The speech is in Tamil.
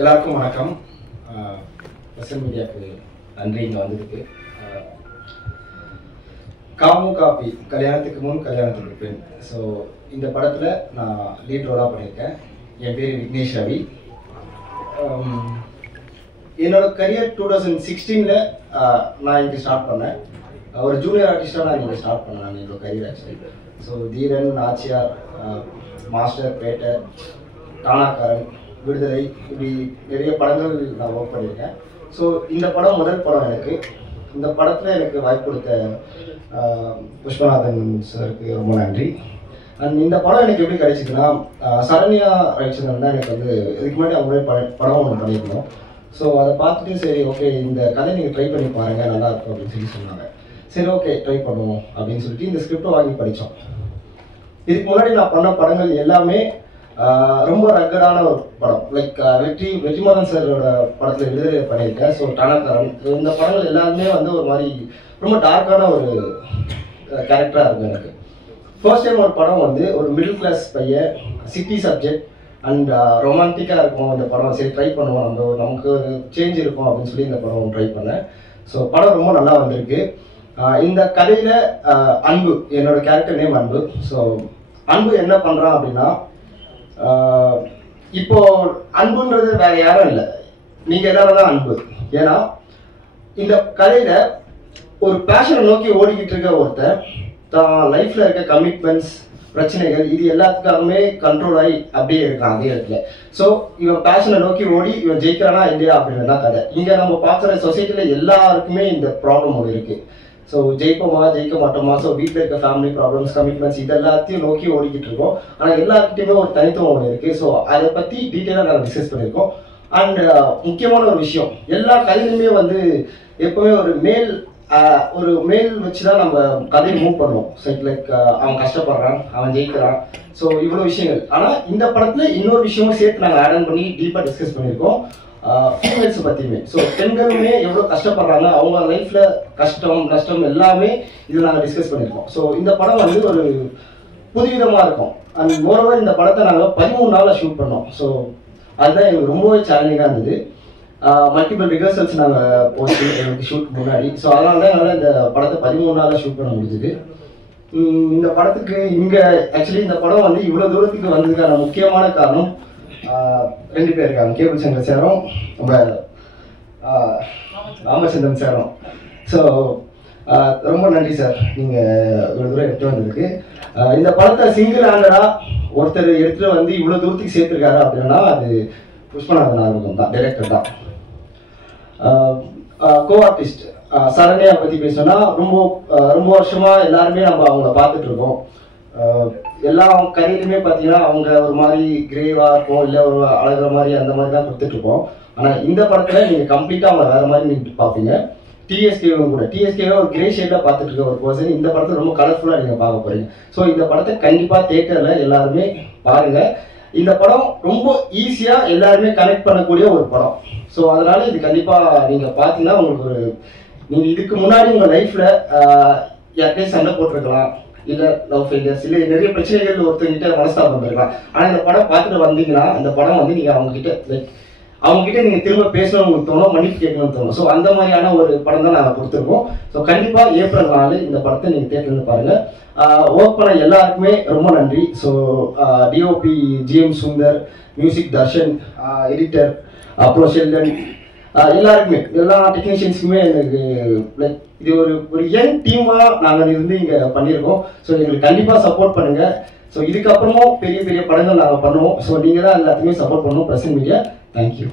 எல்லாருக்கும் வணக்கம். பிரசன் மீடியாவுக்கு நன்றி. இங்கே வந்ததுக்கு. காமு காப்பி, கல்யாணத்துக்கு முன் கல்யாணத்துக்கு பின். ஸோ இந்த படத்தில் நான் லீட் ரோலாக பண்ணியிருக்கேன். என் பேர் விக்னேஷ் ரவி. என்னோட கரியர் 2016 நான் இங்கே ஸ்டார்ட் பண்ணேன். ஒரு ஜூனியர் ஆர்டிஸ்டாக நான் இங்கே ஸ்டார்ட் பண்ணேன். நான் என்னோட கரியர் ஆக்சுவலி. ஸோ தீரன், நாச்சியார், மாஸ்டர், பேட்டர், தானாக்காரன், விடுதலை, இப்படி நிறைய படங்கள் நான் ஒர்க் பண்ணியிருக்கேன். ஸோ இந்த படம் முதல் படம் எனக்கு. இந்த படத்தில் எனக்கு வாய்ப்பு கொடுத்த புஷ்பநாதன் சாருக்கு ரொம்ப நன்றி. அண்ட் இந்த படம் எனக்கு எப்படி கிடைச்சிதுன்னா, சரண்யா ரைட்ஸன் தான் எனக்கு வந்து இதுக்கு முன்னாடி அவங்களே படம் ஒன்று பண்ணியிருந்தோம். ஸோ அதை பார்த்துட்டு சரி ஓகே இந்த கதை நீங்கள் ட்ரை பண்ணி பாருங்கள் நல்லாயிருக்கும் அப்படின்னு சொல்லி சொன்னாங்க. சரி ஓகே ட்ரை பண்ணுவோம் அப்படின்னு சொல்லிட்டு இந்த ஸ்கிரிப்டை வாங்கி படித்தோம். இதுக்கு முன்னாடி நான் பண்ண படங்கள் எல்லாமே ரொம்ப ரக்கடான ஒரு படம். லைக் வெற்றிமாறன் சாரோட படத்தில் விடுதலை பண்ணியிருக்கேன். ஸோ தானாக்காரன், இந்த படங்கள் எல்லாருமே வந்து ஒரு மாதிரி ரொம்ப டார்க்கான ஒரு கேரக்டராக இருக்கும் எனக்கு. ஃபர்ஸ்ட் டைம் ஒரு படம் வந்து ஒரு மிடில் கிளாஸ் பையன், சிட்டி சப்ஜெக்ட் அண்ட் ரொமான்டிக்காக இருக்கும் இந்த படம். சரி ட்ரை பண்ணுவோம், நமக்கு ஒரு சேஞ்ச் இருக்கும் அப்படின்னு சொல்லி இந்த படம் ட்ரை பண்ணேன். ஸோ படம் ரொம்ப நல்லா வந்திருக்கு. இந்த கதையில் அன்பு, என்னோட கேரக்டர் நேம் அன்பு. ஸோ அன்பு என்ன பண்ணுறான் அப்படின்னா, இப்போ அன்புன்றது வேற யாரும் இல்லை, நீங்க எல்லாரும் தான் அன்பு. ஏன்னா இந்த கதையில ஒரு பேஷனை நோக்கி ஓடிக்கிட்டு இருக்க ஒருத்தர் தான் லைஃப்ல இருக்க கமிட்மெண்ட்ஸ், பிரச்சனைகள், இது எல்லாத்துக்காகவுமே கண்ட்ரோல் ஆகி அப்படியே இருக்கான் அதே இடத்துல. ஸோ இவன் பேஷனை நோக்கி ஓடி இவன் ஜெயிக்கிறானா இல்லையா அப்படின்னு தான் கதை. இங்க நம்ம பார்க்குற சொசைட்டில எல்லாருக்குமே இந்த ப்ராப்ளம் ஒன்று இருக்கு. ஸோ ஜெயிப்போமா ஜெயிக்க மாட்டோமா, ஸோ வீட்டில் இருக்க ஃபேமிலி ப்ராப்ளம்ஸ், கமிட்மெண்ட்ஸ், இது எல்லாத்தையும் நோக்கி ஓடிக்கிட்டு இருக்கோம். ஆனால் எல்லாருக்கிட்டையுமே ஒரு தனித்துவம் ஒன்று இருக்குது. ஸோ அதை பற்றி டீட்டெயிலாக நாங்கள் டிஸ்கஸ் பண்ணியிருக்கோம். அண்ட் முக்கியமான ஒரு விஷயம், எல்லா கதையிலுமே வந்து எப்போவுமே ஒரு மேல் வச்சு தான் நம்ம கதையை மூவ் பண்ணுவோம். ஸோ லைக் அவன் கஷ்டப்படுறான், அவன் ஜெயிக்கிறான், ஸோ இவ்வளோ விஷயங்கள். ஆனால் இந்த படத்தில் இன்னொரு விஷயமும் சேர்த்து நாங்கள் ஆட் ஆன் பண்ணி டீப்பாக டிஸ்கஸ் பண்ணியிருக்கோம். ஃபீமேல்ஸ் பற்றியுமே. ஸோ பெண்களுமே எவ்வளோ கஷ்டப்படுறாங்க, அவங்க லைஃப்பில் கஷ்டம் நஷ்டம் எல்லாமே இது நாங்கள் டிஸ்கஸ் பண்ணியிருக்கோம். ஸோ இந்த படம் வந்து ஒரு புதுவிதமாக இருக்கும். அண்ட் மோரோவர் இந்த படத்தை நாங்கள் 13 நாளில் ஷூட் பண்ணோம். ஸோ அதுதான் எங்களுக்கு ரொம்பவே சேலஞ்சிங்காக இருந்தது. மல்டிபிள் ரிஹர்சல்ஸ் நாங்கள் போச்சு எங்களுக்கு ஷூட் முன்னாடி. ஸோ அதனால தான் என்னால் இந்த படத்தை 13 நாளில் ஷூட் பண்ண முடிஞ்சுது. இந்த படத்துக்கு இங்கே ஆக்சுவலி இந்த படம் வந்து இவ்வளோ தூரத்துக்கு வந்ததுக்கான முக்கியமான காரணம் 2 பேர் இருக்காங்க. கேபிள் சங்கர் சாரும் நம்ம ராமச்சந்திரன் சாரும். ஸோ ரொம்ப நன்றி சார், நீங்கள் இவ்வளோ தூரம் எடுத்து வந்ததுக்கு. இந்த படத்தை சிங்கிள் ஹேண்டடாக ஒருத்தர் எடுத்துகிட்டு வந்து இவ்வளோ தூரத்துக்கு சேர்த்துருக்காரு அப்படின்னா அது புஷ்பநாதன் ஆர்வம் தான், டைரக்டர் தான். கோ ஆர்டிஸ்ட் சரண்யா பற்றி பேசணும்னா ரொம்ப வருஷமாக எல்லாருமே நம்ம அவங்கள பார்த்துட்டு இருக்கோம். எல்லா கதையிலுமே பார்த்தீங்கன்னா அவங்க ஒரு மாதிரி கிரேவாக இருக்கும், இல்லை ஒரு அழகிற மாதிரி அந்த மாதிரி தான் கொடுத்துட்ருப்போம். ஆனால் இந்த படத்தில் நீங்கள் கம்ப்ளீட்டாக அவங்க வேறு மாதிரி நீங்கள் பார்ப்பீங்க. டிஎஸ்கேவும் கூட டிஎஸ்கேவே ஒரு கிரே ஷேடில் பார்த்துட்டு இருக்க ஒரு பர்சன் இந்த படத்தில் ரொம்ப கலர்ஃபுல்லாக நீங்கள் பார்க்க போகிறீங்க. ஸோ இந்த படத்தை கண்டிப்பாக தியேட்டரில் எல்லாருமே பாருங்கள். இந்த படம் ரொம்ப ஈஸியாக எல்லாருமே கனெக்ட் பண்ணக்கூடிய ஒரு படம். ஸோ அதனால் இது கண்டிப்பாக நீங்கள் பார்த்தீங்கன்னா உங்களுக்கு நீங்கள் இதுக்கு முன்னாடி உங்கள் லைஃப்பில் யார்கிட்டையும் சண்டை போட்டிருக்கலாம், இல்லை லவ் ஃபெயிலியர்ஸ், இல்லை நிறைய பிரச்சனைகள் ஒருத்தங்கிட்ட மனஸ்தாபம் இருக்கலாம். ஆனால் இந்த படம் பார்த்துட்டு வந்தீங்கன்னா இந்த படம் வந்து நீங்கள் அவங்ககிட்ட நீங்கள் திரும்ப பேசணும்னு உங்களுக்கு தோணும், மன்னிப்பு கேட்கணும்னு தோணும். ஸோ அந்த மாதிரியான ஒரு படம் தான் நாங்கள் கொடுத்துருக்கோம். ஸோ கண்டிப்பாக ஏப்ரல் 4 இந்த படத்தை நீங்கள் தேட்டர்ந்து பாருங்கள். ஒர்க் பண்ண எல்லாருக்குமே ரொம்ப நன்றி. So DOP GM Sundar, music Darshan, editor அப்புறம் ஷெல்டன், எல்லாருக்குமே எல்லா டெக்னீஷியன்ஸுக்குமே எனக்கு லைக் இது ஒரு யங் டீமாக நாங்கள் இருந்து இங்கே பண்ணியிருக்கோம். ஸோ எங்களுக்கு கண்டிப்பாக சப்போர்ட் பண்ணுங்கள். ஸோ இதுக்கப்புறமும் பெரிய பெரிய படங்கள் நாங்கள் பண்ணுவோம். ஸோ நீங்கள் தான் எல்லாத்துக்குமே சப்போர்ட் பண்ணுவோம். பிரசன் மீடியா. தேங்க்யூ.